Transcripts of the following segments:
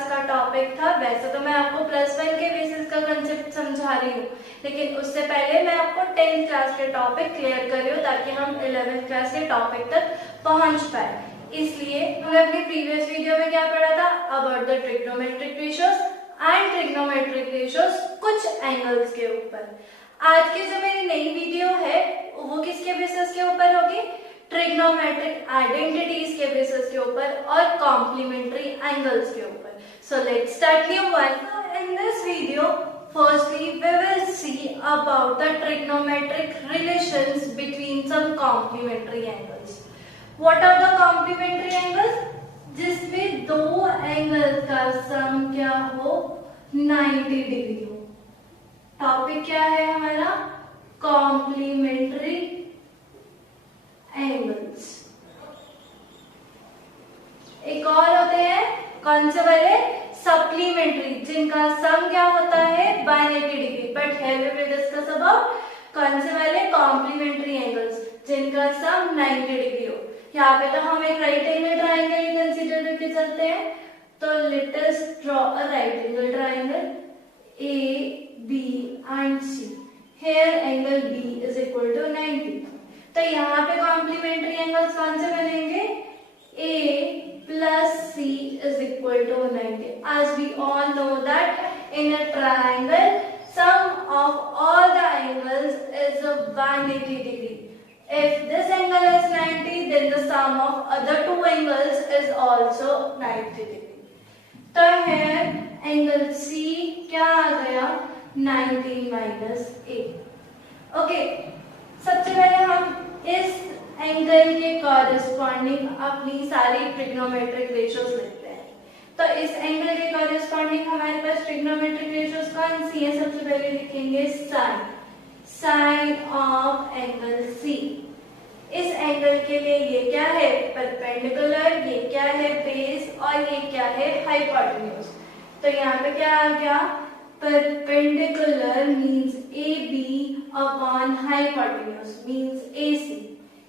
Class का topic था। वैसे तो मैं आपको प्लस वन के बेसिस का कंसेप्ट समझा रही हूँ, लेकिन उससे पहले मैं आपको 10th क्लास के टॉपिक क्लियर कर रही हूँ ताकि हम 11th क्लास के टॉपिक तक पहुंच पाए। इसलिए हमने अपनी प्रीवियस वीडियो में क्या पढ़ा था, about the trigonometric ratios and trigonometric ratios कुछ एंगल्स के ऊपर। आज की जो मेरी नई वीडियो है वो किसके बेसिस के ऊपर होगी, ट्रिग्नोमेट्रिक आइडेंटिटीज के बेसिस के ऊपर और कॉम्प्लीमेंट्री एंगल्स के ऊपर। So let's start new one. In this video firstly we will see about the trigonometric relations between some complementary angles. What are the complementary angles? जिसमें दो एंगल का सम क्या हो, 90 डिग्री हो। टॉपिक क्या है हमारा, कॉम्प्लीमेंट्री एंगल्स। एक और होते हैं कौन से वाले, सप्लीमेंट्री, जिनका सम क्या होता है 180 degree. But here we will discuss about कौन से वाले, कॉम्प्लीमेंट्री एंगल्स जिनका सम 90 डिग्री हो। यहाँ पे तो हम एक राइट एंगल ट्राइंगल कंसीडर करके चलते हैं। तो let us draw a right angle triangle A B and C. Here angle B is equal to 90। तो यहाँ पे कॉम्प्लीमेंट्री एंगल्स कौन से बनेंगे, ए plus C is equal to 90. As we all know that in a triangle, sum of all the angles is 180 degree. If this angle is 90, then the sum of other two angles is also 90 degree. तो here angle C क्या आ गया, 90 minus A. Okay. सबसे पहले हम इस angle के corresponding अपनी सारी ट्रिग्नोमेट्रिक रेशियोज लिखते हैं। तो इस एंगल के कॉरेस्पॉन्डिंग हमारे पास ट्रिग्नोमेट्रिक रेशियोज कौन सी है, सबसे पहले लिखेंगे साइन ऑफ एंगल सी। इस एंगल के लिए ये क्या है, परपेंडिकुलर, ये क्या है बेस, और ये क्या है हाइपोटेन्यूज। तो यहाँ पे क्या आ गया, perpendicular means A B upon hypotenuse means A C.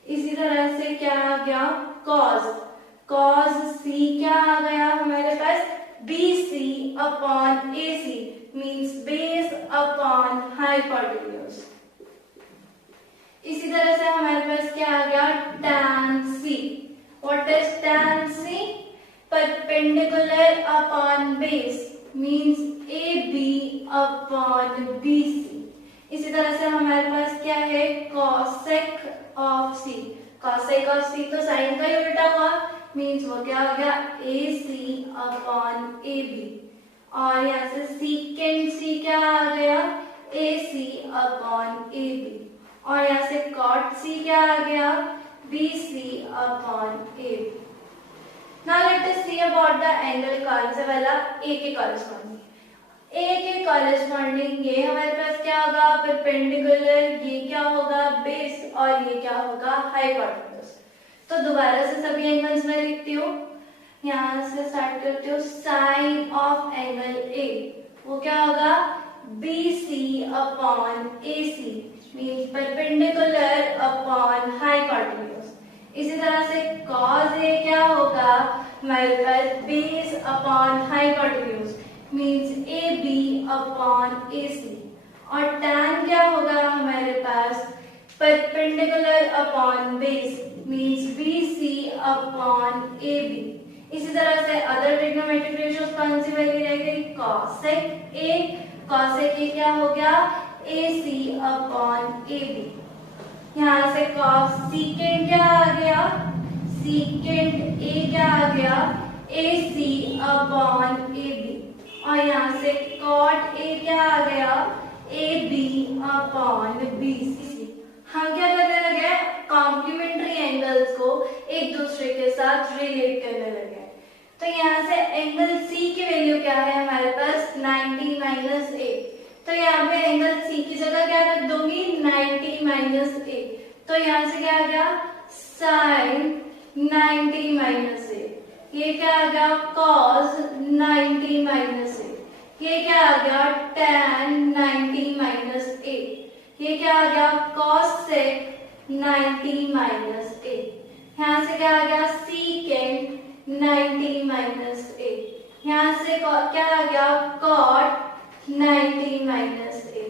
इसी तरह से क्या आ गया, कॉज सी क्या आ गया हमारे पास, B C upon A C means base upon hypotenuse. इसी तरह से हमारे पास क्या आ गया, tan C. What is tan C, perpendicular upon base means A B upon B C. इसी तरह से हमारे पास क्या है, cosec of C. cosec of C तो साइन का ही उल्टा हुआ, मीन्स वो क्या हो गया, ए सी अपॉन ए बी। और यहाँ से secant सी क्या आ गया, ए सी अपॉन ए बी। और यहाँ से cot सी क्या आ गया, B C upon A B. Now let us see about the angle कौन से वाला, ए के कॉरेस्पॉन्डिंग। ए के कॉरेस्पॉन्डिंग ये हमारे पास क्या होगा, परपेंडिकुलर, ये क्या होगा बेस, और ये क्या होगा हाइपोटेन्यूज। तो दोबारा से सभी एंगल्स में लिखती हूँ, यहाँ से स्टार्ट करती हूँ। साइन ऑफ एंगल ए वो क्या होगा, B C upon A C means perpendicular upon hypotenuse. इसी तरह से कॉज ए क्या होगा हमारे पास, base upon hypotenuse means A B upon A C. और tan क्या होगा हमारे पास, perpendicular upon base means B C upon A B. इसी तरह से अदर ट्रिग्नोमेट्रिक रेशियोज कौन सी वैल्यू रह गई, cosec ए क्या हो गया, ए सी अपॉन ए बी। यहाँ से secant क्या आ गया, secant ए क्या आ गया, ए सी अपॉन ए बी। और यहाँ से cot ए क्या आ गया, A B upon B C. हम क्या करने लगे, कॉम्प्लीमेंट्री एंगल्स को एक दूसरे के साथ रिलेट करने लगे। तो यहाँ से एंगल सी की वैल्यू क्या है हमारे पास, 90 माइनस ए। तो यहाँ पे एंगल सी की जगह क्या रख दूंगी, 90 माइनस ए। तो यहाँ से क्या आ गया, साइन 90 माइनस ए। ये क्या आ गया, cos 90 माइनस ए। ये क्या आ गया, tan 90 माइनस ए। ये क्या आ गया, cosec 90 माइनस ए। यहाँ से क्या आ गया, secant 90 माइनस ए। यहाँ से क्या आ गया cot 90 माइनस ए।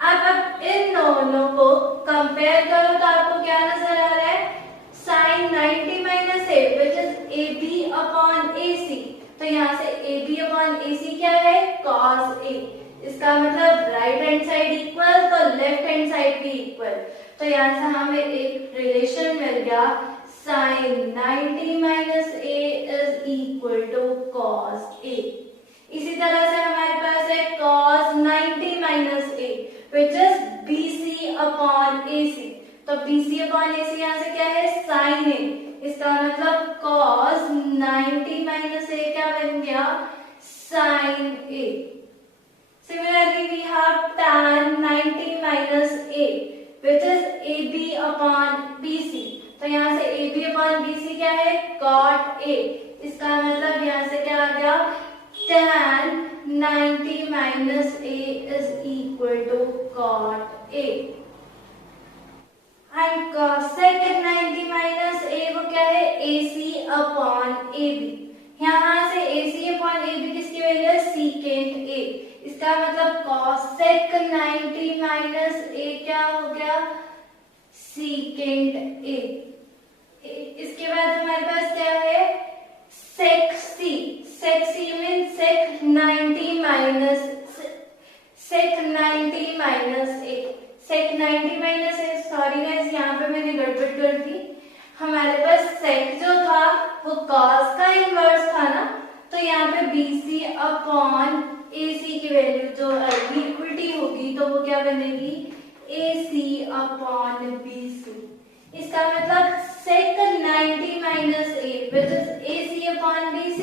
अब इन दोनों को कंपेयर करो तो आपको क्या नजर आ रहा है, sin 90 minus A which is A B upon A C. तो यहाँ से ए बी अपॉन ए सी क्या है, cos ए। इसका मतलब राइट हैंड साइड इक्वल तो लेफ्ट हैंड साइड भी इक्वल। तो यहाँ से हमें एक रिलेशन मिल गया, sin 90 minus A is equal to cos A. इसी तरह से हमारे पास है cos 90 minus A which is BC upon AC। तो BC अपॉन AC यहाँ से क्या है, sin A। इसका मतलब cos 90 माइनस A क्या बन गया, sin A। Similarly we have tan 90 minus A which is AB upon BC। तो यहाँ से AB upon BC क्या है, cot A। इसका मतलब यहाँ से क्या आ गया, tan 90 minus A is equal to cot A। and cosec 90 minus A वो क्या है, AC upon AB। यहाँ से AC upon AB किसकी वैल्यू है, secant A। इसका मतलब cosec 90 minus A क्या हो गया, secant A। इसके बाद हमारे पास क्या है, sec C। sec C means sec 90 minus A। sec 90 minus A, sorry guys यहाँ पे मैंने गड़बड़ कर दी। हमारे पास sec जो था वो cos का इनवर्स था ना, तो यहाँ पे BC अपॉन AC की वैल्यू जो इक्विटी होगी तो वो क्या बनेगी, AC अपॉन BC। इसका मतलब sec 90 minus A which is AC अपॉन BC।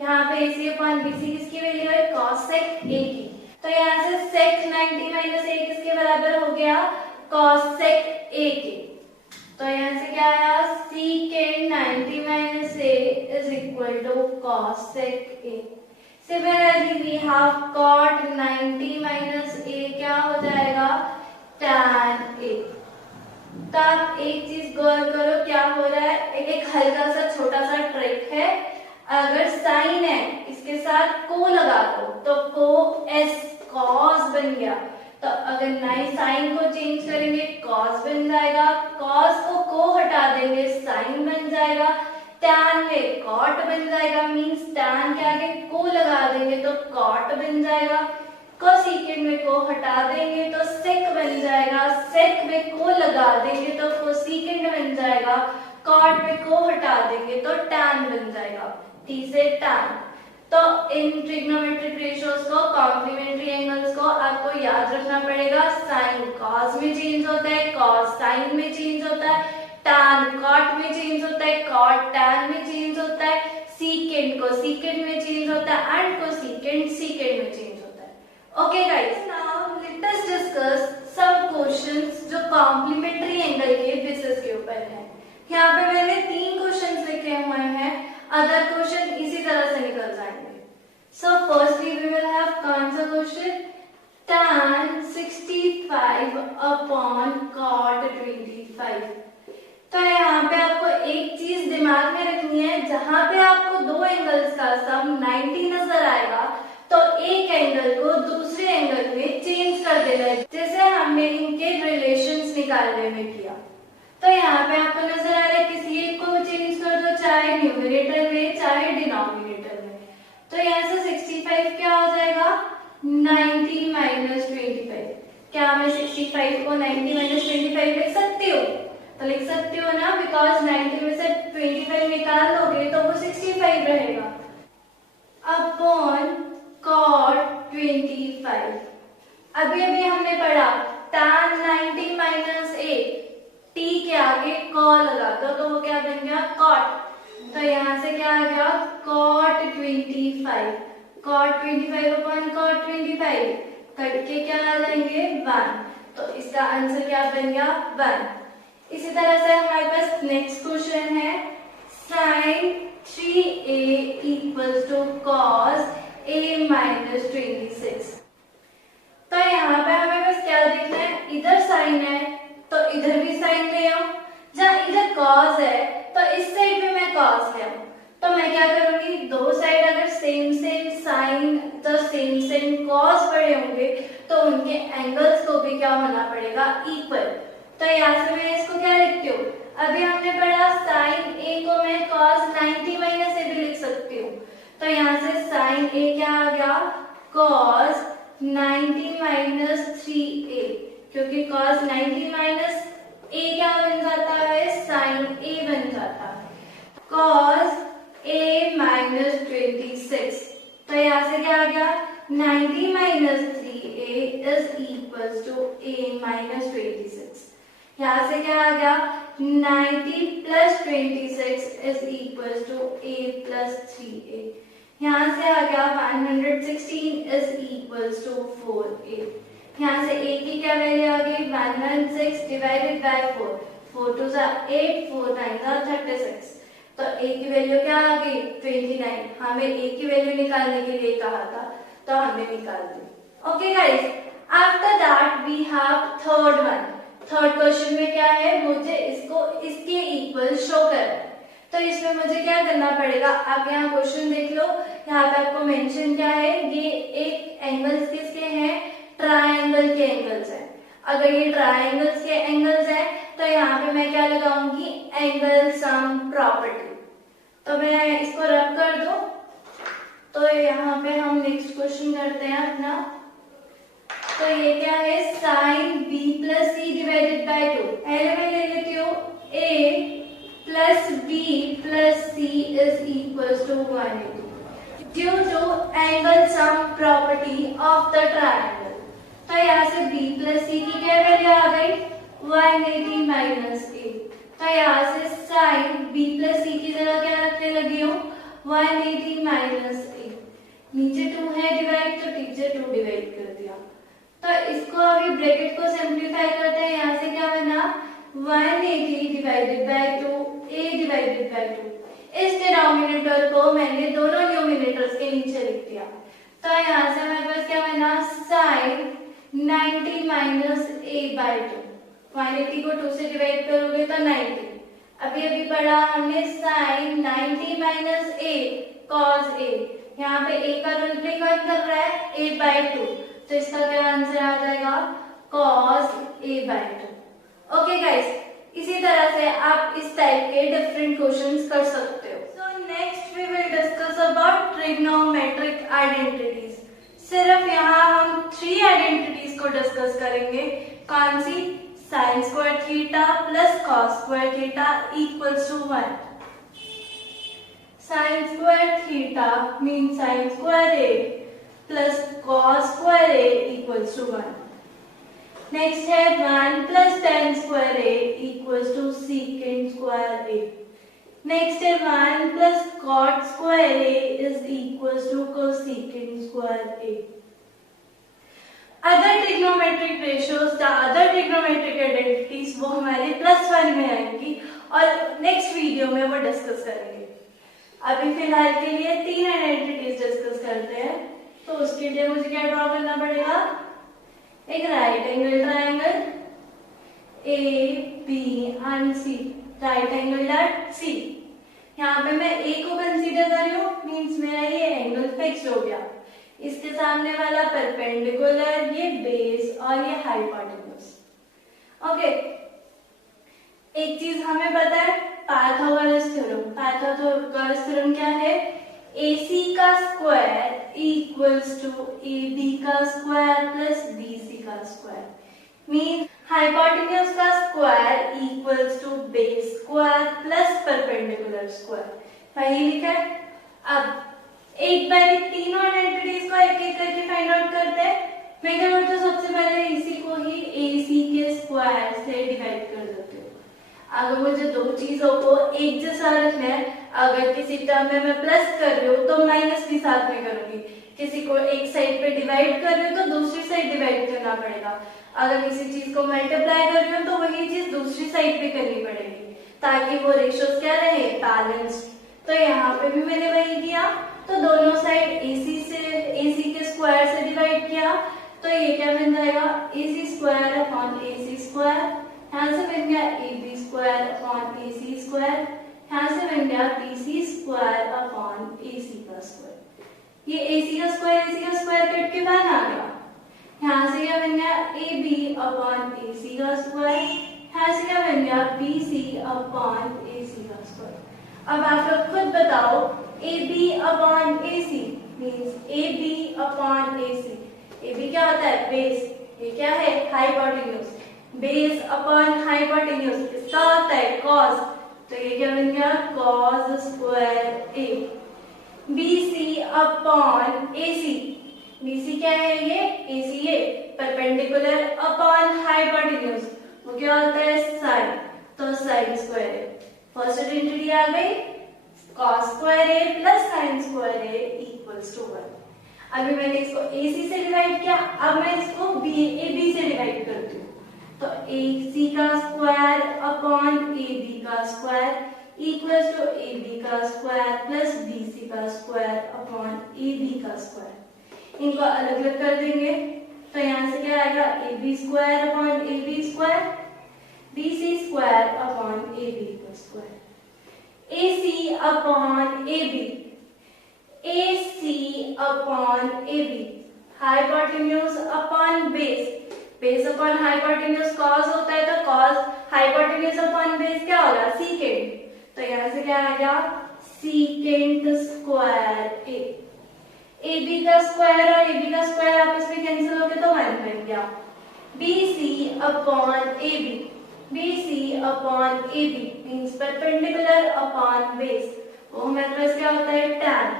यहाँ पे AC अपॉन BC किसकी वैल्यू है, cosec A की। तो यहाँ से sec 90 minus A किसके बराबर हो गया, cosec A के। तो यहाँ से क्या आया, secant 90 minus A is equal to cosec A। Similarly we have cot 90 minus A क्या हो जाएगा, tan A। तो आप एक चीज गौर करो क्या हो रहा है, एक हल्का सा छोटा सा ट्रिक है। अगर साइन है इसके साथ को लगा दो तो को एस कॉस बन गया। तो अगर नई साइन को चेंज करेंगे कॉस बन जाएगा, कॉस को हटा देंगे साइन बन जाएगा, टैन में कॉट बन जाएगा। मींस टैन के आगे को लगा देंगे तो कॉट बन जाएगा, कोसेकेंड में को हटा देंगे तो सेक बन जाएगा, सेक में को लगा देंगे तो कोसेकेंड बन जाएगा, कॉट में को हटा देंगे तो टैन बन जाएगा, टी से टैन। तो इन ट्रिग्नोमेट्रिक रेशियोज को, कॉम्प्लीमेंट्री एंगल्स को आपको याद रखना पड़ेगा। साइन कॉस में चेंज होता है, कॉस साइन में चेंज होता है, टैन कॉट में चेंज होता है, कॉट टैन में चेंज होता है, सीकेंड को सीकेंड में चेंज होता है एंड कोसेकेंड सीकेंड में चेंज होता है। Okay guys, now let us discuss some questions जो कॉम्प्लीमेंट्री एंगल के बेसिस के ऊपर है। यहाँ पे मैंने 3 क्वेश्चंस लिखे हुए हैं, अदर क्वेश्चन इसी तरह से निकल जाएंगे। So firstly we will have कौन सा क्वेश्चन, tan 65 अपॉन cot 25। तो यहाँ पे आपको एक चीज दिमाग में रखनी है, जहां पे आपको दो एंगल्स का सम 90 नजर आएगा तो एक एंगल को दूसरे एंगल में चेंज कर देना है, जैसे हमने इनके रिलेशंस निकालने में किया। तो यहाँ पे आपको नजर आ रहा है किसी एक को चेंज कर दो, चाहे न्यूमरेटर में चाहे डिनोमिनेटर में। तो यहाँ से 65 क्या हो जाएगा, 90 माइनस 25। क्या मैं 65 को 90 माइनस 25 लिख सकती हूँ? तो लिख सकती हो ना, बिकॉज 90 में से 25 निकाल दोगे तो वो 65 रहेगा अपॉन cot 25। अभी हमने पढ़ा tan 90 माइनस A, t के आगे क लगा तो वो क्या बन गया, cot। तो यहाँ से क्या आ गया, cot 25। cot 25 अपॉन cot 25 करके क्या आ जाएंगे, 1। तो इसका आंसर क्या बन गया, 1। इसी तरह से हमारे पास नेक्स्ट क्वेश्चन है, sin 3a equals to cos a minus 26। तो यहाँ पे हमें बस क्या देखना है, इधर साइन है तो इधर भी साइन ले आऊं, जहाँ इधर cos है तो इस साइड पे मैं cos ले आऊं। तो मैं क्या करूंगी, दो साइड अगर सेम होंगे तो उनके एंगल्स को भी क्या होना पड़ेगा, इक्वल। तो यहाँ से मैं इसको क्या लिखती हूँ, अभी हमने पढ़ा साइन ए को मैं cos 90 माइनस ए भी लिख सकती हूँ। तो यहाँ से साइन ए क्या आ गया, cos 90 माइनस 3a, क्योंकि cos 90 माइनस ए क्या बन जाता है, साइन ए बन जाता है। cos a माइनस 26, तो यहाँ से क्या आ गया, 90 minus 3a is equal to a minus 26। यहाँ से क्या आ गया, 90 plus 26 is equal to a plus 3a। यहाँ से आ गया 116 इज इक्वल टू 4a। यहाँ से a की क्या वैल्यू आ गई, 116 डिवाइडेड बाय 4, 4 2 जा 8, 4 9 जा 36। तो a की वैल्यू क्या आ गई, 29। हमें a की वैल्यू निकालने के लिए कहा था, तो हमने निकाल दी। Okay guys, after that we have third one. Third question में क्या है, मुझे इसको इसके इक्वल शो करना है। तो इसमें मुझे क्या करना पड़ेगा, आप यहाँ क्वेश्चन देख लो, यहाँ पे आपको मेंशन क्या है, ये एक एंगल्स किसके हैं, ट्रायंगल के एंगल्स हैं। अगर ये ट्रायंगल्स के एंगल्स हैं तो यहाँ पे मैं क्या लगाऊंगी, एंगल सम प्रॉपर्टी। तो मैं इसको रब कर दूं, तो यहाँ पे हम नेक्स्ट क्वेश्चन करते हैं अपना। तो ये क्या है, sine B plus C divided by 2। पहले मैं ले लेती हूँ a plus B plus C is equal to 180 due to angle sum property of the triangle. तो यहाँ से b प्लस सी की क्या वैल्यू आ गई, 180 माइनस a। तो यहाँ से साइन b प्लस सी की जगह क्या रखने लगी हूँ, 180 माइनस a। नीचे 2 है डिवाइड, तो नीचे 2 डिवाइड कर दिया। तो इसको अभी ब्रैकेट को सिंप्लीफाई करते हैं। यहाँ से क्या बना, 180 divided by 2 a divided by 2। इस डिनोमिनेटर को मैंने दोनों न्यूमिनेटर्स के नीचे लिख दिया। तो यहाँ से हमारे पास क्या बना, साइन 90 माइनस a बाय 2। 180 को 2 से डिवाइड करोगे तो 90। अभी अभी पढ़ा हमने sine 90 minus a cos a। यहाँ पे a का मल्टीप्लाई कर रहा है a बाय 2, तो इसका क्या आंसर आ जाएगा, cos a by 2। Okay guys, इसी तरह से आप इस टाइप के डिफरेंट क्वेश्चंस कर सकते हो। So next we will discuss about trigonometric identities. सिर्फ यहाँ हम 3 आइडेंटिटीज को डिस्कस करेंगे। कौन सी, sine square theta plus cos square theta equals to 1। Sine square theta mean sine square A plus cos square a equals to 1. Next है 1 plus tan square a equals to secant square a. Next है 1 plus cot square a is equals to cosecant square a. Other trigonometric ratios, the other trigonometric identities वो हमारे +1 में आएंगी और next video में वो discuss करेंगे। अभी फिलहाल के लिए 3 आइडेंटिटीज डिस्कस करते हैं। तो उसके लिए मुझे क्या ड्रॉ करना पड़ेगा, एक right angle triangle A B and C, right angle at C. यहाँ पे मैं ए को कंसीडर कर रही हूँ, मीन्स मेरा ये एंगल फिक्स हो गया। इसके सामने वाला परपेंडिकुलर, ये बेस और ये हाइपोटेन्यूज। ओके, एक चीज हमें पता है, पाइथागोरस थ्योरम। पाइथागोरस थ्योरम क्या है, AC का स्क्वायर इक्वल्स टू AB का स्क्वायर प्लस BC का स्क्वायर। मीन हाइपोटेन्यूज का square equals to base square plus perpendicular square. वही लिखा है। अब एक बार तीनों आइडेंटिटीज को एक एक करके फाइंड आउट करते हैं। मैं क्या करती हूँ, सबसे पहले इसी को ही AC के स्क्वायर से डिवाइड कर देती हूँ। अगर मुझे दो चीजों को एक जैसा रखना है, अगर किसी टर्म में मैं प्लस कर रही हूँ तो माइनस भी साथ में करूंगी। किसी को एक साइड पे डिवाइड कर रही हूँ तो दूसरी साइड डिवाइड करना पड़ेगा। अगर किसी चीज को मल्टीप्लाई कर रही हूँ तो वही चीज दूसरी साइड पे करनी पड़ेगी, ताकि वो रेशियोज क्या रहे, बैलेंस्ड। तो यहाँ पे भी मैंने वही किया। तो दोनों साइड AC के स्क्वायर से डिवाइड किया, तो ये क्या बन जाएगा, AC square upon AC square. यहाँ से बन गया AB square upon AC square. यहाँ से बन गया BC स्क्वायर अपॉन AC का स्क्वायर। ये AC का स्क्वायर कट के बाहर आ गया। ए बी अपॉन ए सी का स्क्वायर, यहाँ से क्या बन गया बी सी अपॉन ए सी का स्क्वायर। अब आप लोग खुद बताओ A B upon A C means A B upon A C. A B क्या होता है बेस, ये क्या है हाइपोटेन्यूज, बेस अपॉन हाइपोटेन्यूज इसका होता है कॉस, तो ये क्या बन गया cos square A. B C upon A C, B C क्या है ये ए सी है परपेंडिकुलर अपॉन हाइपोटेन्यूज, वो क्या होता है साइन, तो sine square A. First identity आ गई cos square A plus sine square A equals to 1। अभी मैंने इसको AC से डिवाइड किया, अब मैं इसको AB से डिवाइड करती हूँ, तो AC का स्क्वायर अपॉन AB का स्क्वायर इक्वल्स टू AB का स्क्वायर प्लस BC का स्क्वायर अपॉन AB का स्क्वायर। इनको अलग अलग कर देंगे, तो यहाँ से क्या आएगा AB square upon AB square, BC square upon AB का square, AC upon AB, AC upon AB, hypotenuse upon base, base upon hypotenuse cos होता है तो कॉस हाइपोटेन्यूज अपॉन बेस क्या होगा सीकेंट, तो यहाँ से क्या आ गया सीकेंट स्क्वायर ए। AB का स्क्वायर और AB का स्क्वायर आपस में कैंसिल हो गया तो 1 बन गया। BC upon AB, BC upon AB means perpendicular upon base, वो हमारे पास क्या होता है tan,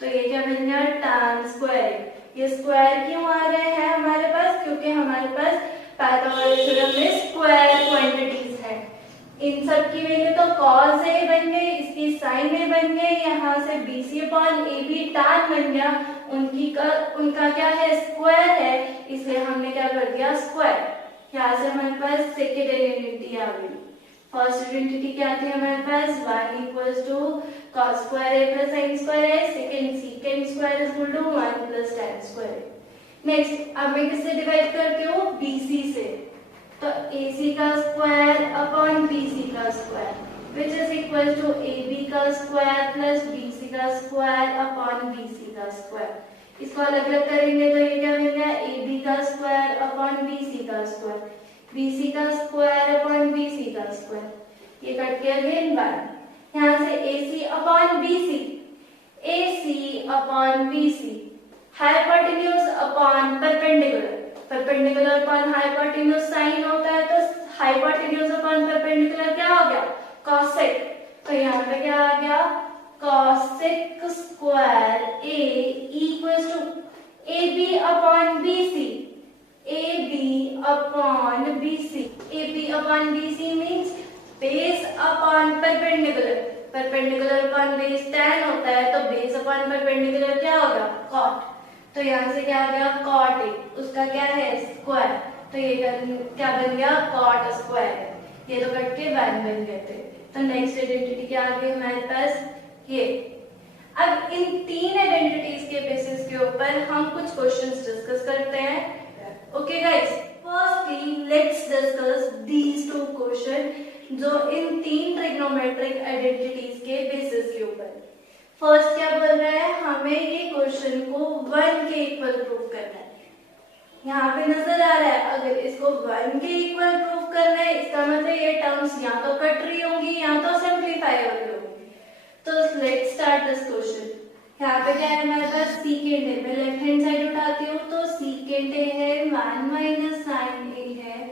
तो ये क्या बन गया tan स्क्वायर। ये स्क्वायर क्यों आ रहे हैं हमारे पास, क्योंकि हमारे पास पाइथागोरस थ्योरम में स्क्वायर क्वांटिटीज है। इन सब की वैल्यू तो cos a बन गई, इसकी sin a बन गई, यहाँ से BC अपॉन AB tan बन गया, उनका क्या है स्क्वायर है, इसलिए हमने क्या कर दिया स्क्वायर। यहाँ से हमारे पास सेकेंड आइडेंटिटी आ गई। फर्स्ट आइडेंटिटी क्या थी हमारे पास 1 equals to cos square a plus sin square a, second secant square is equal to 1 plus tan square a। Next अब मैं किससे डिवाइड करती हूँ BC से, तो AC का स्क्वायर अपॉन BC का square which is equal to AB का स्क्वायर प्लस BC का स्क्वायर अपॉन BC का स्क्वायर। इसको अलग अलग करेंगे तो ये क्या बन गया AB का स्क्वायर अपॉन BC का स्क्वायर, BC का स्क्वायर अपॉन BC का स्क्वायर, ये कट के अगेन 1। यहाँ से AC अपॉन BC, AC अपॉन BC, hypotenuse upon perpendicular, perpendicular upon hypotenuse sine होता है तो हाइपोटेन्यूज अपॉन परपेंडिकुलर क्या हो गया कॉसेक, तो यहाँ पे क्या आ गया cosec square A equals to AB upon BC, AB upon BC, AB upon BC means base upon perpendicular, perpendicular upon base tan होता है तो बेस अपॉन परपेंडिकुलर क्या होगा cot, तो यहाँ से क्या आ गया cot A, उसका क्या है स्क्वायर, तो ये क्या बन गया cot स्क्वायर, ये तो कट के 1 बन गए थे। तो नेक्स्ट आइडेंटिटी क्या आ गई हमारे पास ये। अब इन तीन आइडेंटिटीज के बेसिस के ऊपर हम कुछ क्वेश्चंस डिस्कस करते हैं। Okay guys, firstly let's discuss these two question जो इन तीन ट्रिग्नोमेट्रिक आइडेंटिटीज के बेसिस के ऊपर। फर्स्ट क्या बोल रहा है, हमें ये क्वेश्चन को 1 के इक्वल प्रूव करना है। यहाँ पे नजर आ रहा है अगर इसको 1 के इक्वल प्रूव करना है इसका मतलब ये टर्म्स या तो कट रही होंगी या तो सिंप्लीफाई हो रही होंगी। तो लेट्स स्टार्ट दिस क्वेश्चन। यहाँ पे क्या है हमारे पास सीकेंड है, मैं लेफ्ट हैंड साइड उठाती हूँ तो सीकेंड ए है 1 माइनस साइन ए है,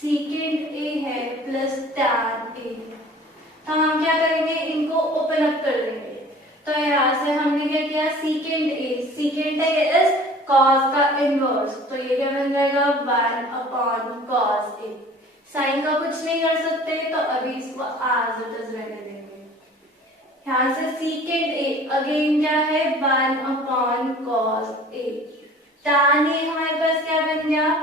सीकेंड ए है प्लस टैन ए। तो हम क्या करेंगे इनको ओपन अप कर देंगे। तो यहाँ से हमने क्या किया सीकेंड ए इज कॉस का इनवर्स, तो ये क्या बन जाएगा 1 अपॉन कॉस ए। साइन का कुछ नहीं कर सकते तो अभी इसको एज इट इज रहने देंगे। यहाँ से सीकेंड ए अगेन क्या है 1 अपॉन कॉस ए, tan ए हमारे पास क्या बन गया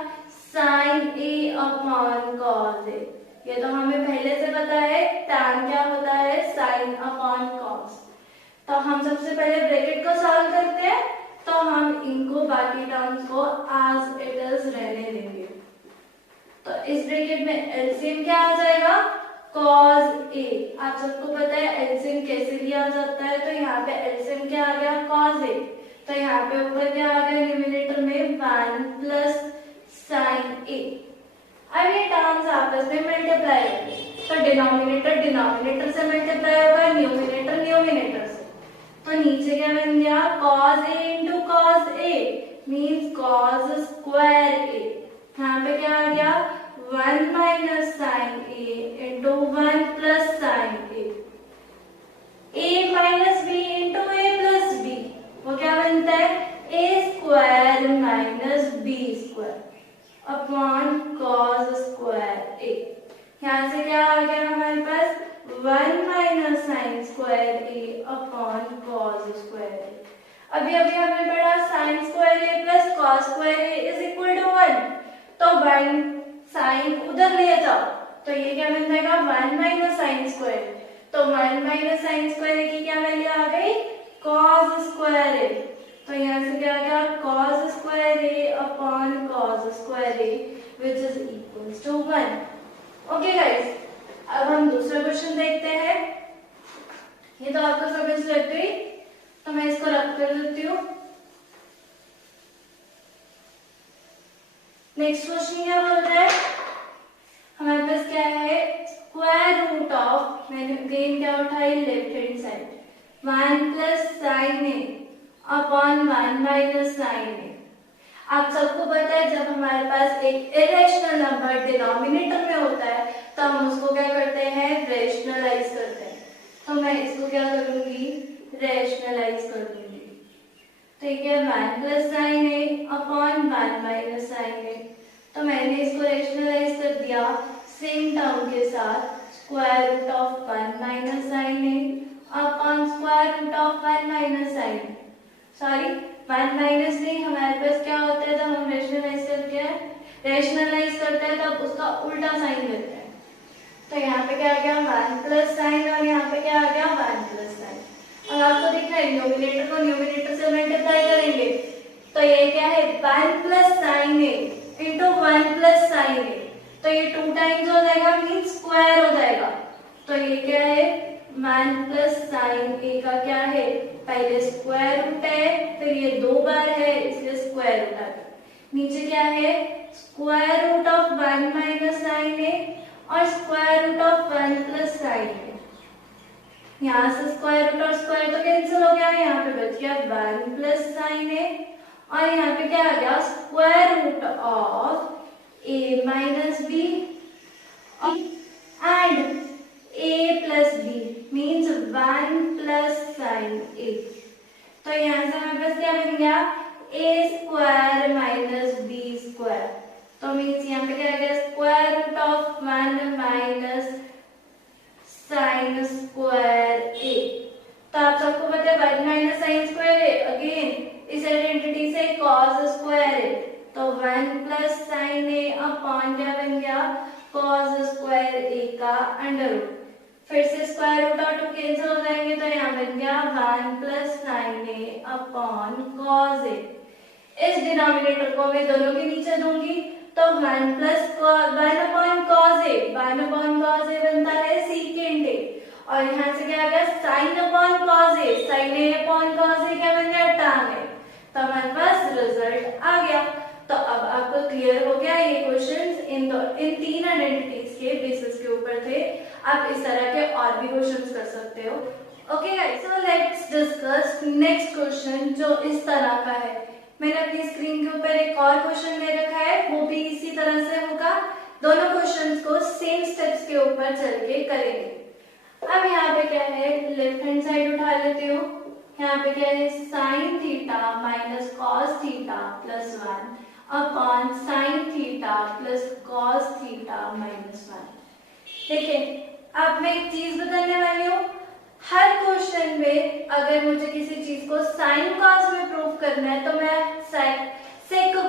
sign A upon cos A. ये तो हमें पहले से पता है tan क्या होता है साइन अपॉन कॉस। तो हम सबसे पहले ब्रैकेट को सॉल्व करते हैं, तो हम इनको बाकी टर्म्स को एज इट इज रहने देंगे। तो इस ब्रैकेट में एलसीएम क्या आ जाएगा cos a। आप सबको पता है एलसीएम कैसे लिया जाता है, तो यहाँ पे एलसीएम क्या आ गया cos a। तो यहाँ पे ऊपर क्या आ गया न्यूमरेटर में 1 प्लस साइन ए। अब ये टर्म्स आपस में मल्टीप्लाई होंगे, तो डिनोमिनेटर डिनोमिनेटर से मल्टीप्लाई होगा, न्यूमिनेटर न्यूमिनेटर से। तो नीचे क्या बन गया, cos a into cos a means cos square a। यहाँ पे क्या आ गया, 1 minus sine a into 1 plus sine a minus b into a plus b, वो क्या बनता है, a square minus b square upon cos square a। यहाँ से क्या आ गया हमारे पास, 1 minus sine square a upon cos square a। अभी अभी हमने पढ़ा sine square a plus cos square a is equal to 1, तो 1 साइन उधर ले जाओ, तो ये क्या बन जाएगा, 1 माइनस साइन स्क्वायर। तो 1 माइनस साइन स्क्वायर a की क्या वैल्यू आ गई, cos स्क्वायर a। तो यहाँ से क्या आ गया, cos square a upon cos square a which is equals to 1। Okay guys, अब हम दूसरा क्वेश्चन देखते हैं। ये तो आपको समझ लग गई, तो मैं इसको रख कर देती हूँ। नेक्स्ट क्वेश्चन क्या बोल रहा है, हमारे पास क्या है, स्क्वायर रूट ऑफ, मैंने अगेन क्या उठाई, left hand side, 1 plus sine A upon 1 minus sine A. आप सबको पता है जब हमारे पास एक इरेशनल नंबर डिनोमिनेटर में होता है तो हम उसको क्या करते हैं, रेशनलाइज करते हैं। तो मैं इसको क्या करूंगी, रेशनलाइज कर दूंगी। ठीक है, 1 plus sine A upon 1 minus sine ए। तो मैंने इसको रेशनलाइज कर दिया सेम टर्म के साथ, square root of 1 minus sine A upon square root of 1 minus sine, sorry 1 minus नहीं, हमारे पास क्या होता है जब हम रेशनलाइज करते हैं तब उसका उल्टा साइन लेते हैं। तो यहाँ पे क्या आ गया, 1 प्लस साइन और यहाँ पे क्या आ गया, 1 प्लस साइन। अब आपको दिख रहा है न्यूमिनेटर को न्यूमिनेटर से मल्टीप्लाई करेंगे, तो ये क्या है, 1 प्लस साइन ए इंटू 1 प्लस साइन ए। तो ये 2 टाइम्स हो जाएगा, मीन स्क्वायर हो जाएगा। तो ये क्या है, 1 प्लस साइन ए का क्या है, पहले स्क्वायर रूट है, फिर ये 2 बार है इसलिए स्क्वायर रूट आ गया। नीचे क्या है, square root of 1 minus sine A और square root of 1 plus sine A. यहाँ से स्क्वायर रूट और स्क्वायर तो कैंसिल हो गया, यहाँ पे बच गया 1 प्लस साइन ए और यहाँ पे क्या आ गया, square root of A minus B and a plus B means 1 plus sine a। तो यहाँ से हमारे पास क्या बन गया, a square minus b square. तो मीन्स यहाँ पे क्या आ गया, square root of 1 minus sine square a। तो आप सबको पता है 1 minus sine square a, again इस आइडेंटिटी से cos स्क्वायर a। तो 1 प्लस साइन a अपॉन क्या बन गया, cos स्क्वायर a का अंडर रूट। फिर से स्क्वायर रूट और 2 कैंसिल हो जाएंगे, तो यहाँ बन गया 1 plus sine A upon cos A. इस डिनोमिनेटर को मैं दोनों के नीचे दूंगी, तो 1 plus 1 upon cos A, 1 upon cos A बनता है सीकेंड ए। और यहाँ से क्या आ गया, sine upon cos A, sign A upon cos A क्या बन गया, tan ए। तो हमारे पास रिजल्ट आ गया। तो अब आपको क्लियर हो गया, ये क्वेश्चंस इन 3 आइडेंटिटीज के बेसिस के ऊपर थे। आप इस तरह के और भी क्वेश्चंस कर सकते हो। Okay guys, so let's discuss next question जो इस तरह का है। मैंने अपनी स्क्रीन के ऊपर एक और क्वेश्चन ले रखा है, वो भी इसी तरह से होगा। दोनों क्वेश्चंस को सेम स्टेप्स के ऊपर चल के करेंगे। अब यहाँ पे क्या है, लेफ्ट हैंड साइड उठा लेती हूँ। यहाँ पे क्या है, sine theta minus cos theta plus 1 upon sine theta plus cos theta minus 1। देखिए, अब मैं एक चीज बताने वाली हूँ। हर क्वेश्चन में अगर मुझे किसी चीज को साइन कॉस में प्रूव करना है, तो मैं सेक को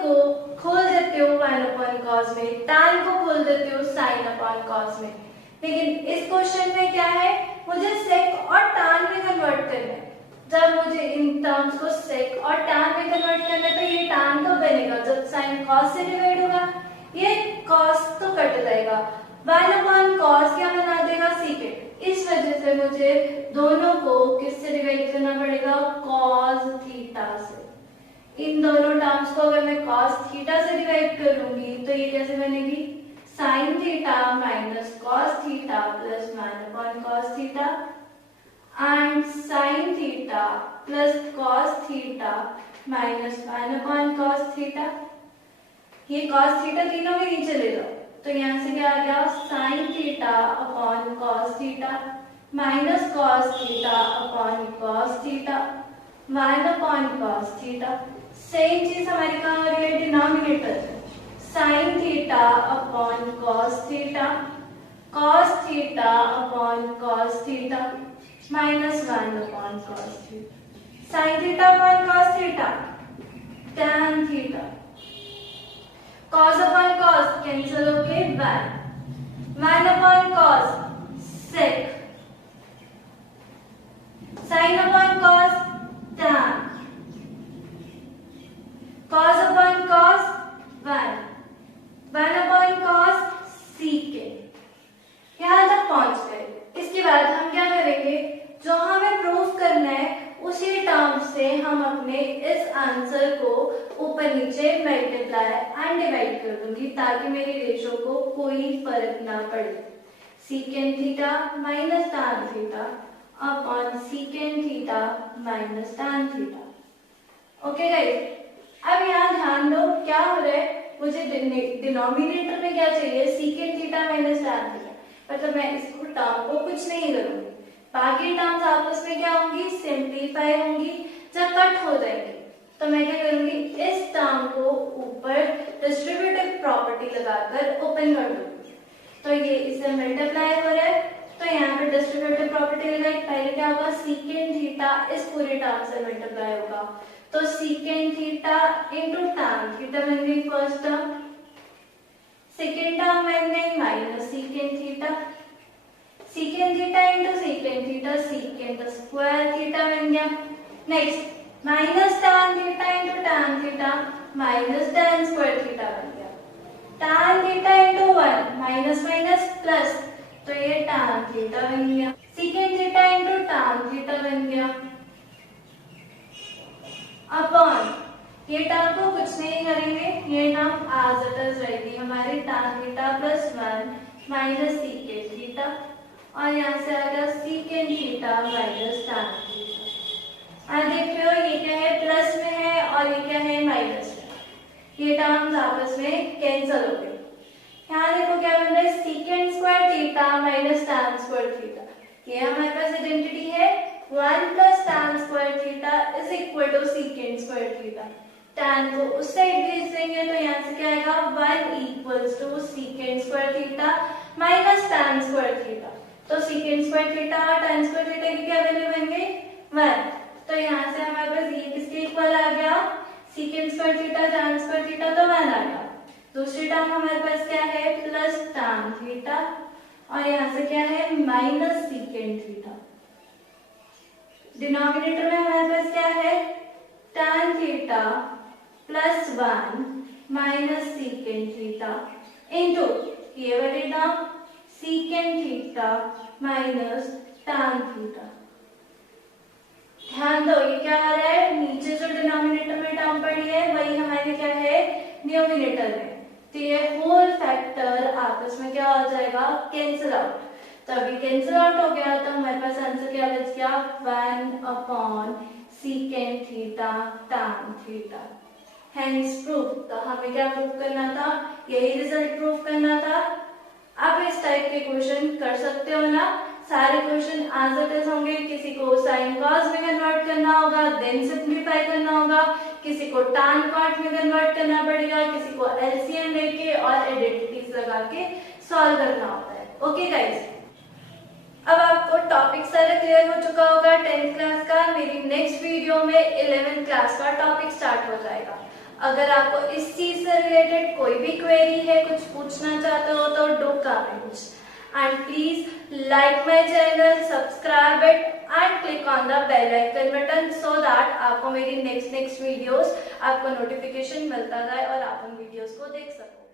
खोल देती हूँ 1 अपॉन कॉस में, tan को खोल देती हूँ साइन अपॉन कॉस में। लेकिन इस क्वेश्चन में क्या है, मुझे सेक और tan में कन्वर्ट करना है। जब मुझे इन टर्म्स को सेक और tan में कन्वर्ट करना है, तो ये tan तो बनेगा जब साइन कॉस से डिवाइड होगा, ये कॉस तो कट जाएगा, 1 अपॉन कॉस क्या बना देगा, सीकेंड। इस वजह से मुझे दोनों को किससे डिवाइड करना पड़ेगा, कॉस थीटा से। इन दोनों टर्म्स को अगर मैं कॉस थीटा से डिवाइड करूंगी तो ये कैसे बनेगी, sine theta minus cos theta plus 1 upon cos theta and sine theta plus cos theta minus 1 upon cos theta. ये कॉस थीटा तीनों में नीचे ले जाओ, तो यहाँ से क्या आ गया, sine theta upon cos theta minus cos theta upon cos theta 1 upon cos theta. Same चीज हमारी कहाँ हो रही है, denominator, sine theta upon cos theta upon cos theta minus 1 upon cos theta. Sine theta upon cos theta tan theta, cos upon cos cancel होके 1 upon cos sec, sin upon cos tan, cos upon cos 1 upon cos sec। यहां तक पहुंच गए। इसके बाद हम क्या करेंगे, जो हमें प्रूफ करना है उसी टर्म से हम अपने इस आंसर को ऊपर नीचे मल्टीप्लाई एंड डिवाइड कर दूंगी ताकि मेरी रेशो को कोई फर्क ना पड़े। Secant theta minus tan theta upon secant theta minus tan theta. Okay guys, अब यहाँ ध्यान दो क्या हो रहा है, मुझे डिनोमिनेटर में क्या चाहिए, secant theta minus tan theta, मतलब मैं इसको टर्म को कुछ नहीं करूंगी, बाकी टर्म्स आपस में क्या होंगी, सिंप्लीफाई होंगी। जब कट हो जाएंगी तो मैं क्या करूंगी, इस टर्म को ऊपर डिस्ट्रीब्यूटिव प्रॉपर्टी लगाकर ओपन कर दूंगी। तो ये इससे मल्टीप्लाई हो रहा है, तो यहाँ पे डिस्ट्रीब्यूटिव प्रॉपर्टी लगाई, पहले क्या होगा, सीकेंड थीटा इस पूरे टर्म से मल्टीप्लाई होगा, तो secant theta into tan theta बन गई फर्स्ट टर्म, सेकेंड टर्म बन गई minus secant theta, secant theta into secant theta, सीकेंड square theta बन गया। Next minus tan theta into tan theta minus tan square theta बन गया। tan theta into 1 minus minus plus, तो ये tan theta बन गया। Secant theta into tan theta बन गया अपॉन, ये टर्म को कुछ नहीं करेंगे, ये टर्म एज इट इज रहेगी हमारी tan theta plus 1 minus secant theta, और यहाँ से आ गया secant theta minus tan theta. देखियो ये क्या है, प्लस में है और ये क्या है, माइनस में, ये टर्म्स आपस में कैंसिल हो गए। यहाँ देखो क्या बन रहा है, secant square theta minus tan square theta, ये हमारे पास आइडेंटिटी है 1 plus tan square theta is equal to secant square theta. tan को उस साइड भेज देंगे तो यहाँ से क्या आएगा, 1 equals to secant square theta minus tan square theta, तो सीकेंड स्क्वायर थीटा और tan स्क्वायर थीटा की क्या वैल्यू बन गई 1, तो यहाँ से हमारे पास ये किसके इक्वल आ गया, सीकेंड square theta tan square theta, तो 1 आ गया। दूसरी टर्म हमारे पास क्या है, प्लस tan थीटा, और यहाँ से क्या है, माइनस सीकेंड थीटा। डिनोमिनेटर में हमारे पास क्या है, tan theta plus 1 minus secant theta into ये वाली term secant theta minus tan theta. ध्यान दो ये क्या आ रहा है, नीचे जो डिनोमिनेटर में टर्म पड़ी है वही हमारे क्या है न्यूमिनेटर में, तो ये होल फैक्टर आपस में क्या हो जाएगा, कैंसिल आउट। तो अभी कैंसिल आउट हो गया तो हमारे पास आंसर क्या बच गया, 1 upon secant theta tan theta. Hence proof, तो हमें क्या प्रूफ करना था, यही रिजल्ट प्रूफ करना था। आप इस टाइप के क्वेश्चन कर सकते हो ना, सारे क्वेश्चन एज इट इज होंगे, किसी को साइन कॉस में कन्वर्ट करना होगा देन सिंप्लीफाई करना होगा, किसी को tan कॉट में कन्वर्ट करना पड़ेगा, किसी को एलसीएम लेके और आइडेंटिटीज लगा के सॉल्व करना होता है। ओके गाइस, अब आपको टॉपिक सारा क्लियर हो चुका होगा 10th क्लास का। मेरी नेक्स्ट वीडियो में 11th क्लास का टॉपिक स्टार्ट हो जाएगा। अगर आपको इस चीज से रिलेटेड कोई भी क्वेरी है, कुछ पूछना चाहते हो तो do comments and please like my channel, subscribe it and click on the bell icon button so that आपको मेरी नेक्स्ट वीडियोस आपको नोटिफिकेशन मिलता जाए और आप उन वीडियोस को देख सको।